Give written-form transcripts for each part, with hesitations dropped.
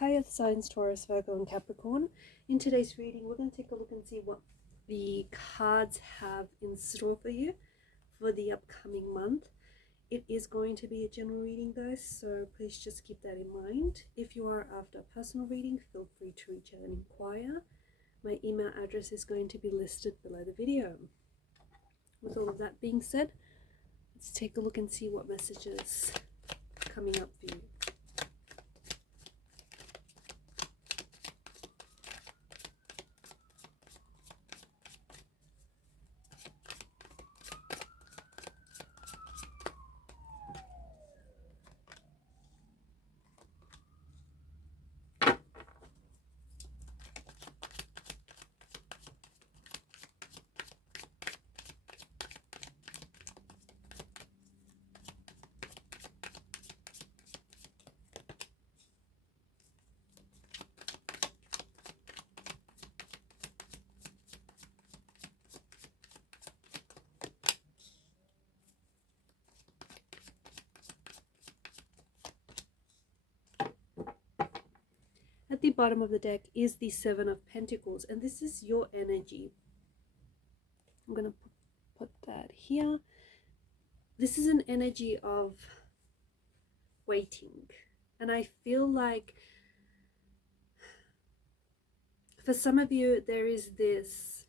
Hi, Earth signs Taurus, Virgo, and Capricorn. In today's reading, we're going to take a look and see what the cards have in store for you for the upcoming month. It is going to be a general reading, guys, so please just keep that in mind. If you are after a personal reading, feel free to reach out and inquire. My email address is going to be listed below the video. With all of that being said, let's take a look and see what messages are coming up for you. At the bottom of the deck is the Seven of Pentacles, and this is your energy. I'm going to put that here. This is an energy of waiting, and I feel like for some of you there is this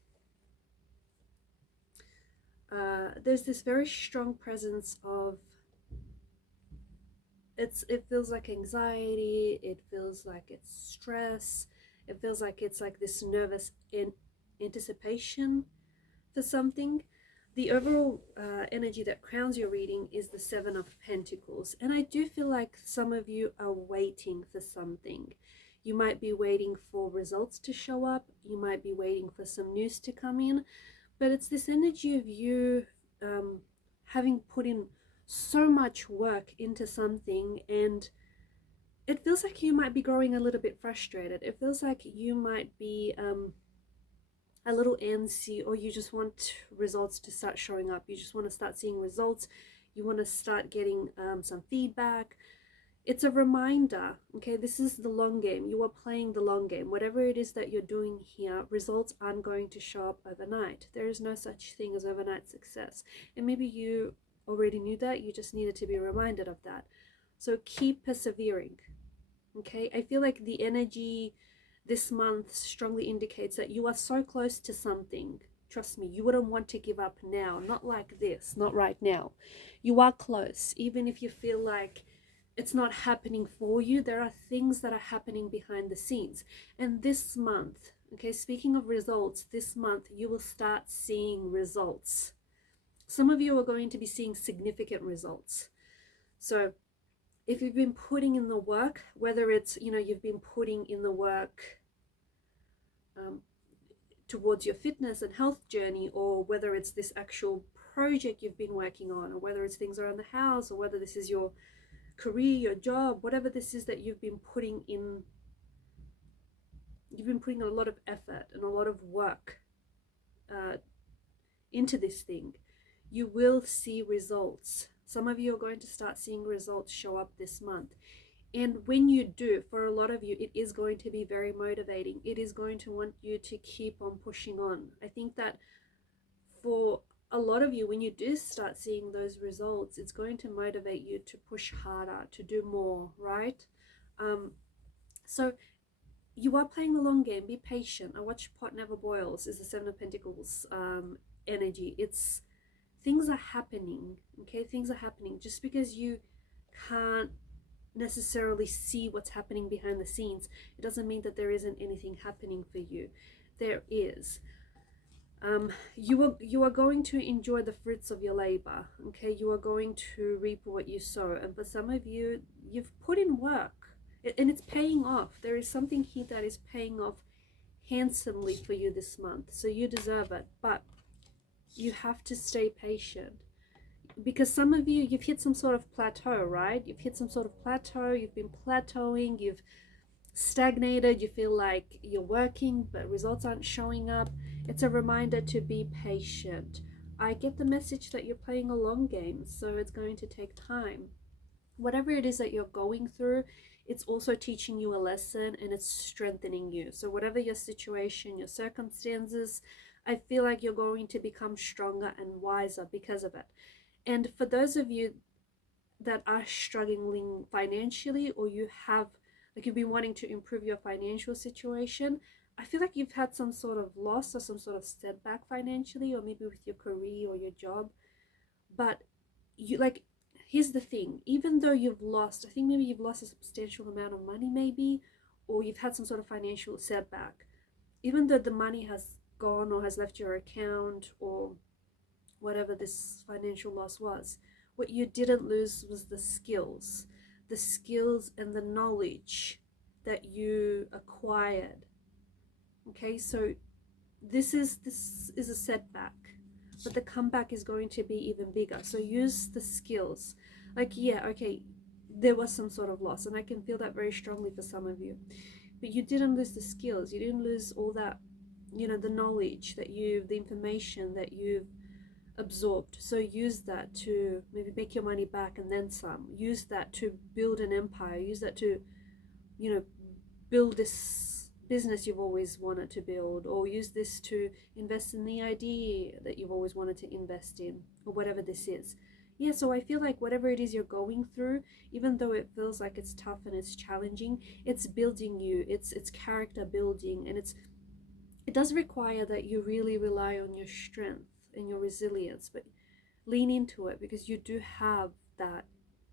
there's this very strong presence of it feels like anxiety, it feels like it's stress, it feels like it's like this nervous anticipation for something. The overall energy that crowns your reading is the Seven of Pentacles, and I do feel like some of you are waiting for something. You might be waiting for results to show up, you might be waiting for some news to come in, but it's this energy of you having put in so much work into something, and it feels like you might be growing a little bit frustrated. It feels like you might be a little antsy, or you just want results to start showing up. You just want to start seeing results. You want to start getting some feedback. It's a reminder, okay? This is the long game. You are playing the long game. Whatever it is that you're doing here, results aren't going to show up overnight. There is no such thing as overnight success. And maybe you already knew that, you just needed to be reminded of that. So keep persevering, okay? I feel like the energy this month strongly indicates that you are so close to something. Trust me, you wouldn't want to give up now. Not like this, not right now. You are close. Even if you feel like it's not happening for you, there are things that are happening behind the scenes. And this month, okay, speaking of results, this month you will start seeing results. Some of you are going to be seeing significant results. So if you've been putting in the work, whether it's, you've been putting in the work towards your fitness and health journey, or whether it's this actual project you've been working on, or whether it's things around the house, or whether this is your career, your job, whatever this is that you've been putting in, you've been putting a lot of effort and a lot of work into this thing. You will see results. Some of you are going to start seeing results show up this month. And when you do, for a lot of you, it is going to be very motivating. It is going to want you to keep on pushing on. I think that for a lot of you, when you do start seeing those results, it's going to motivate you to push harder, to do more, right? So you are playing the long game. Be patient. I watch Pot Never Boils is the Seven of Pentacles energy. It's things are happening, okay? Things are happening. Just because you can't necessarily see what's happening behind the scenes, it doesn't mean that there isn't anything happening for you. There is. You are going to enjoy the fruits of your labor, okay? You are going to reap what you sow. And for some of you, you've put in work, and it's paying off. There is something here that is paying off handsomely for you this month, so you deserve it. But you have to stay patient, because some of you, you've hit some sort of plateau, right? You've hit some sort of plateau. You've been plateauing, you've stagnated, you feel like you're working but results aren't showing up. It's a reminder to be patient. I get the message that you're playing a long game, so it's going to take time. whatever it is that you're going through, it's also teaching you a lesson and it's strengthening you. So whatever your situation, your circumstances, I feel like you're going to become stronger and wiser because of it. And for those of you that are struggling financially, or you have, like, you've been wanting to improve your financial situation, I feel like you've had some sort of loss or some sort of setback financially, or maybe with your career or your job. But you, like, here's the thing, even though you've lost, I think maybe you've lost a substantial amount of money maybe, or you've had some sort of financial setback, even though the money has gone or has left your account or whatever this financial loss was, what you didn't lose was the skills and the knowledge that you acquired. Okay, so this is a setback, but the comeback is going to be even bigger. So use the skills. Like, yeah, okay, there was some sort of loss, and I can feel that very strongly for some of you, but you didn't lose the skills, you didn't lose all that, you know, the knowledge that the information that you've absorbed. So use that to maybe make your money back and then some. Use that to build an empire. Use that to, you know, build this business you've always wanted to build, or use this to invest in the idea that you've always wanted to invest in, or whatever this is. Yeah, so I feel like whatever it is you're going through, even though it feels like it's tough and it's challenging, it's building you, it's character building, and it does require that you really rely on your strength and your resilience, but lean into it, because you do have that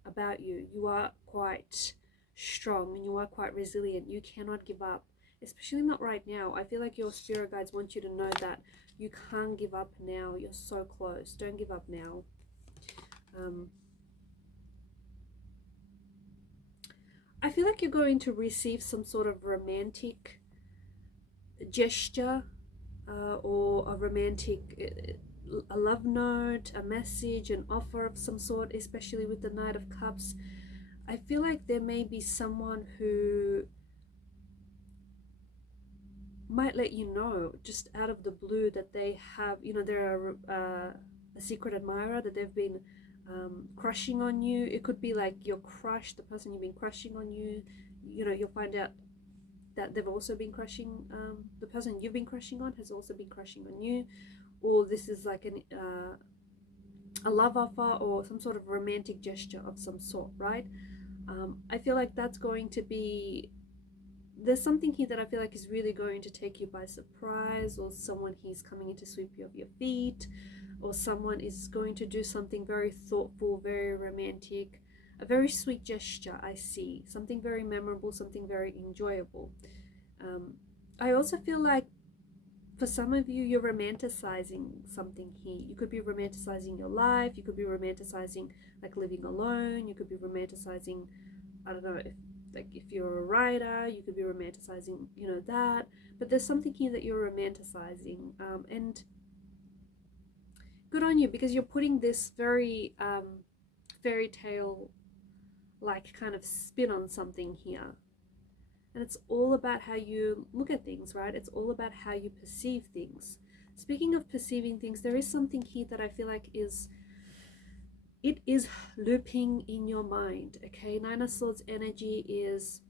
about you. You are quite strong and you are quite resilient. You cannot give up, especially not right now. I feel like your spirit guides want you to know that you can't give up now. You're so close. Don't give up now. I feel like you're going to receive some sort of romantic gesture, or a romantic, a love note, a message, an offer of some sort, especially with the Knight of Cups. I feel like there may be someone who might let you know just out of the blue that they have, you know, they're a secret admirer, that they've been crushing on you. It could be like your crush, the person you've been crushing on you, you know, you'll find out that they've also been crushing, the person you've been crushing on has also been crushing on you, or this is like a love offer or some sort of romantic gesture of some sort, right? I feel like that's going to be, there's something here that I feel like is really going to take you by surprise, or someone he's coming in to sweep you off your feet, or someone is going to do something very thoughtful, very romantic, a very sweet gesture. I see something very memorable, something very enjoyable. I also feel like for some of you, you're romanticizing something here. You could be romanticizing your life. You could be romanticizing like living alone. You could be romanticizing, I don't know, if you're a writer, you could be romanticizing, you know, that. But there's something here that you're romanticizing, and good on you, because you're putting this very fairy tale like kind of spin on something here. And it's all about how you look at things, right? It's all about how you perceive things. Speaking of perceiving things, there is something here that I feel like it is looping in your mind, okay? Nine of Swords energy is,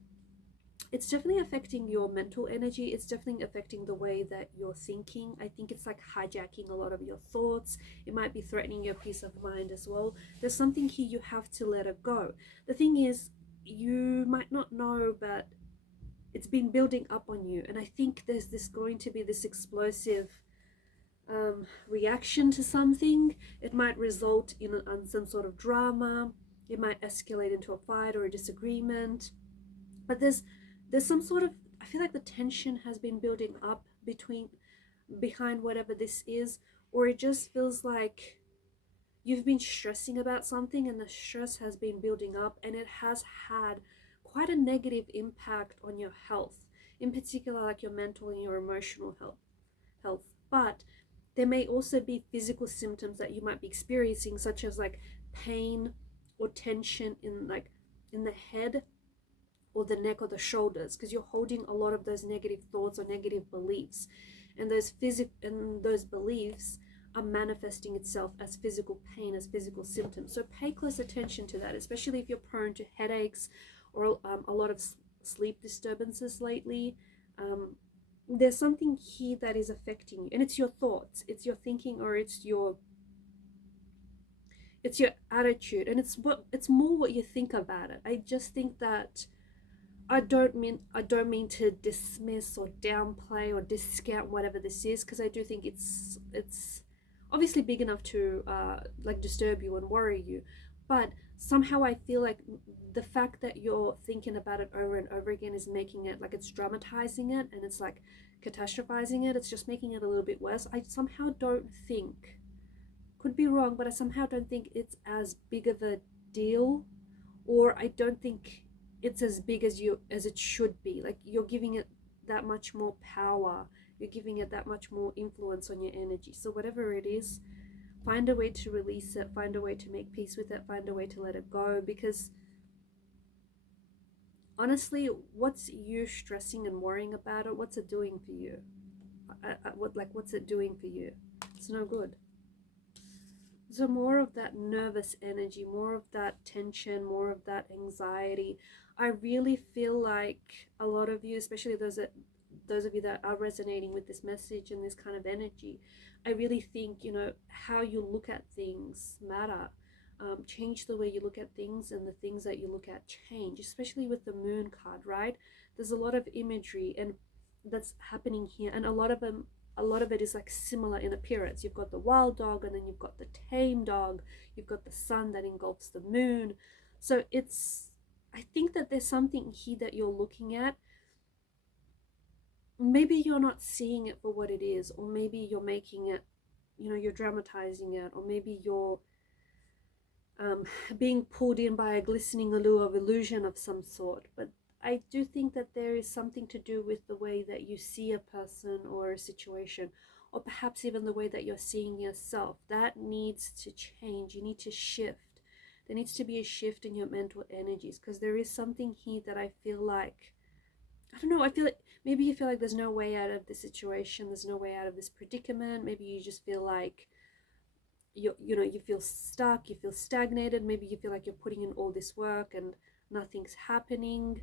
it's definitely affecting your mental energy. It's definitely affecting the way that you're thinking. I think it's like hijacking a lot of your thoughts. It might be threatening your peace of mind as well. There's something here you have to let it go. The thing is, you might not know, but it's been building up on you, and I think there's going to be this explosive reaction to something. It might result in some sort of drama. It might escalate into a fight or a disagreement. But there's some sort of, I feel like the tension has been building up behind whatever this is, or it just feels like you've been stressing about something, and the stress has been building up, and it has had quite a negative impact on your health, in particular like your mental and your emotional health. But there may also be physical symptoms that you might be experiencing, such as like pain or tension in the head or the neck or the shoulders, because you're holding a lot of those negative thoughts or negative beliefs, and those beliefs are manifesting itself as physical pain, as physical symptoms. So pay close attention to that, especially if you're prone to headaches or a lot of sleep disturbances lately. There's something here that is affecting you, and it's your thoughts, it's your thinking, or it's your attitude, and it's more what you think about it. I just think that I don't mean to dismiss or downplay or discount whatever this is, because I do think it's obviously big enough to like disturb you and worry you, but somehow I feel like the fact that you're thinking about it over and over again is making it like it's dramatizing it, and it's like catastrophizing it. It's just making it a little bit worse. I somehow don't think, could be wrong, but I somehow don't think it's as big of a deal, or I don't think it's as big as it should be. Like, you're giving it that much more power, you're giving it that much more influence on your energy. So whatever it is, find a way to release it, find a way to make peace with it, find a way to let it go, because honestly, what's you stressing and worrying about it? What's it doing for you? What's it doing for you? It's no good. So more of that nervous energy, more of that tension, more of that anxiety. I really feel like a lot of you, especially those of you that are resonating with this message and this kind of energy, I really think, how you look at things matter. Change the way you look at things, and the things that you look at change, especially with the moon card, right? There's a lot of imagery and that's happening here, and a lot of it is like similar in appearance. You've got the wild dog, and then you've got the tame dog, you've got the sun that engulfs the moon. So I think that there's something here that you're looking at. Maybe you're not seeing it for what it is, or maybe you're making it, you're dramatizing it, or maybe you're being pulled in by a glistening allure of illusion of some sort. But I do think that there is something to do with the way that you see a person or a situation, or perhaps even the way that you're seeing yourself. That needs to change. You need to shift. There needs to be a shift in your mental energies, because there is something here that I feel like, I don't know, I feel like maybe you feel like there's no way out of this situation, there's no way out of this predicament. Maybe you just feel like you feel stuck, you feel stagnated. Maybe you feel like you're putting in all this work and nothing's happening.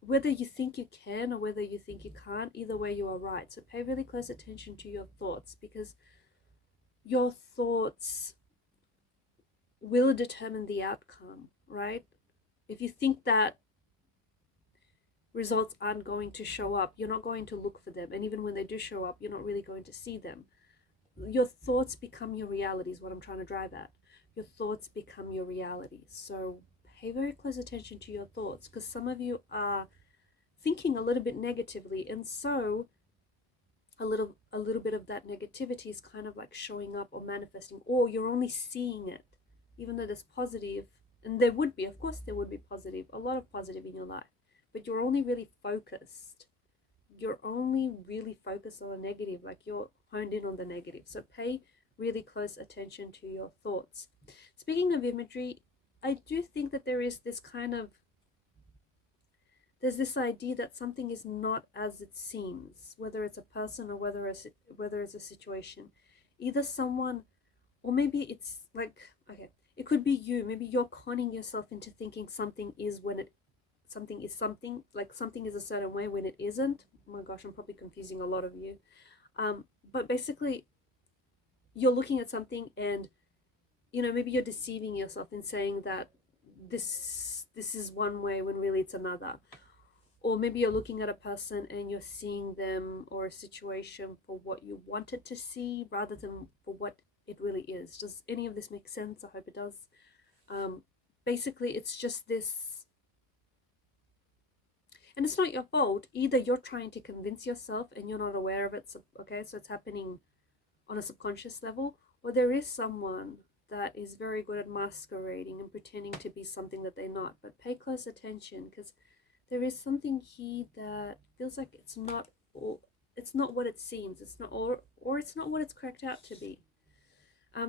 Whether you think you can or whether you think you can't, either way you are right. So pay really close attention to your thoughts, because your thoughts will determine the outcome, right? If you think that results aren't going to show up, you're not going to look for them, and even when they do show up, you're not really going to see them. Your thoughts become your reality, is what I'm trying to drive at. Your thoughts become your reality. So pay very close attention to your thoughts, because some of you are thinking a little bit negatively, and so a little bit of that negativity is kind of like showing up or manifesting, or you're only seeing it, even though there's positive, and there would be, of course there would be positive, a lot of positive in your life, but you're only really focused on the negative, like you're honed in on the negative. So pay really close attention to your thoughts. Speaking of imagery, I do think that there's this idea that something is not as it seems, whether it's a person or whether it's a situation. Either someone, or maybe it's like, okay, it could be you. Maybe you're conning yourself into thinking something is something, like something is a certain way when it isn't. Oh my gosh, I'm probably confusing a lot of you. But basically, you're looking at something and, maybe you're deceiving yourself in saying that this is one way when really it's another. Or maybe you're looking at a person and you're seeing them or a situation for what you wanted to see rather than for what it really is. Does any of this make sense? I hope it does. Basically, it's just this, and it's not your fault. Either you're trying to convince yourself and you're not aware of it, so it's happening on a subconscious level, or there is someone that is very good at masquerading and pretending to be something that they're not. But pay close attention, because there is something here that feels like it's not what it seems. It's not, or it's not what it's cracked out to be.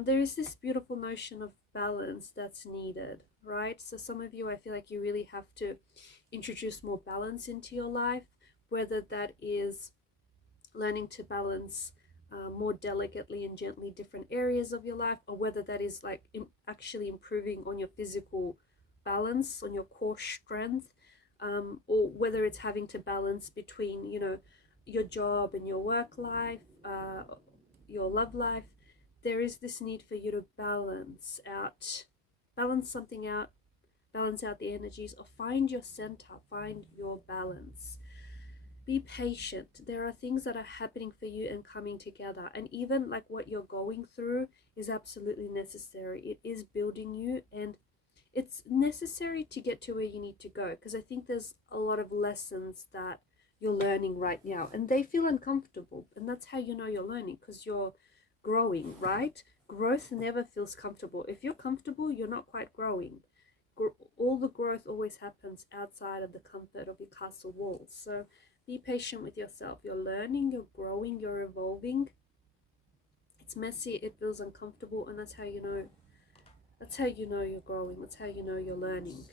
There is this beautiful notion of balance that's needed, right? So some of you, I feel like you really have to introduce more balance into your life, whether that is learning to balance more delicately and gently different areas of your life, or whether that is like actually improving on your physical balance, on your core strength, or whether it's having to balance between, you know, your job and your work life, your love life. There is this need for you to balance something out, balance out the energies, or find your center, find your balance. Be patient. There are things that are happening for you and coming together, and even like what you're going through is absolutely necessary. It is building you, and it's necessary to get to where you need to go, because I think there's a lot of lessons that you're learning right now and they feel uncomfortable, and that's how you know you're learning, because you're growing, right? Growth never feels comfortable. If you're comfortable, you're not quite growing. All the growth always happens outside of the comfort of your castle walls. So be patient with yourself. You're learning, you're growing, you're evolving. It's messy, it feels uncomfortable, and that's how you know. That's how you know you're growing. That's how you know you're learning.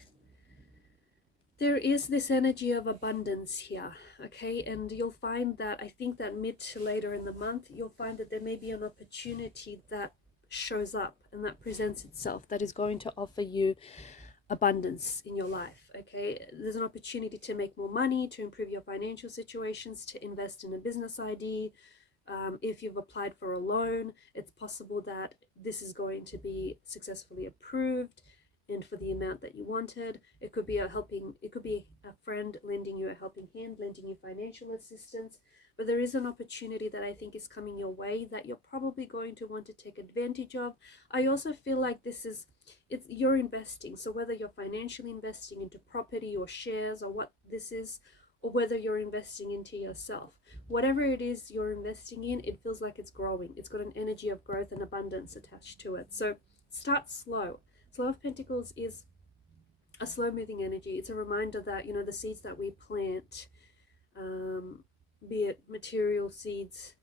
There is this energy of abundance here, okay? And you'll find that, I think that mid to later in the month, you'll find that there may be an opportunity that shows up and that presents itself that is going to offer you abundance in your life, okay? There's an opportunity to make more money, to improve your financial situations, to invest in a business idea. If you've applied for a loan, it's possible that this is going to be successfully approved and for the amount that you wanted. It could be a friend lending you a helping hand, lending you financial assistance. But there is an opportunity that I think is coming your way that you're probably going to want to take advantage of. I also feel like you're investing. So whether you're financially investing into property or shares or what this is, or whether you're investing into yourself, whatever it is you're investing in, it feels like it's growing. It's got an energy of growth and abundance attached to it. So start slow. Slow of Pentacles is a slow moving energy. It's a reminder that, you know, the seeds that we plant, be it material seeds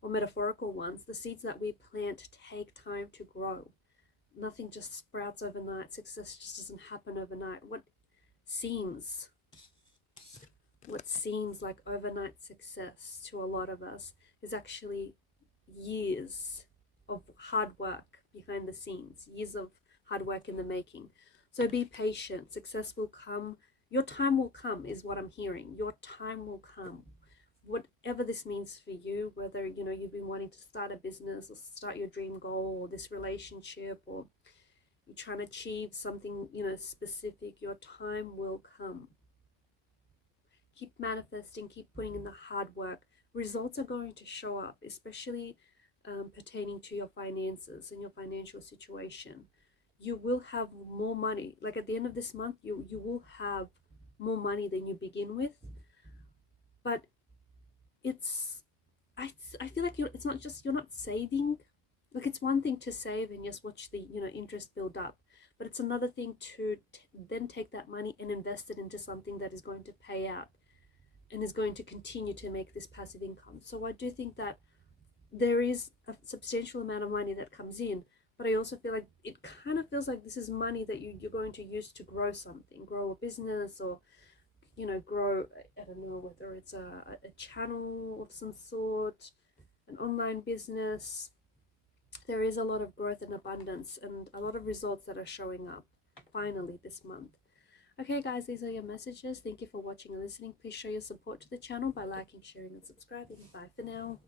or metaphorical ones, the seeds that we plant take time to grow. Nothing just sprouts overnight. Success just doesn't happen overnight. What seems like overnight success to a lot of us is actually years of hard work behind the scenes, years of hard work in the making. So be patient. Success will come. Your time will come is what I'm hearing. Your time will come. Whatever this means for you, whether, you know, you've been wanting to start a business or start your dream goal or this relationship, or you're trying to achieve something, you know, specific, your time will come. Keep manifesting, keep putting in the hard work. Results are going to show up, especially pertaining to your finances and your financial situation. You will have more money. Like at the end of this month, you will have more money than you begin with. But I feel like it's not just, you're not saving. Like it's one thing to save and just watch the, you know, interest build up, but it's another thing to then take that money and invest it into something that is going to pay out and is going to continue to make this passive income. So I do think that there is a substantial amount of money that comes in, but I also feel like it kind of feels like this is money that you're going to use to grow something, grow a business, or, you know, grow, I don't know, whether it's a channel of some sort, an online business. There is a lot of growth and abundance and a lot of results that are showing up finally this month. Okay guys, these are your messages. Thank you for watching and listening. Please show your support to the channel by liking, sharing and subscribing. Bye for now.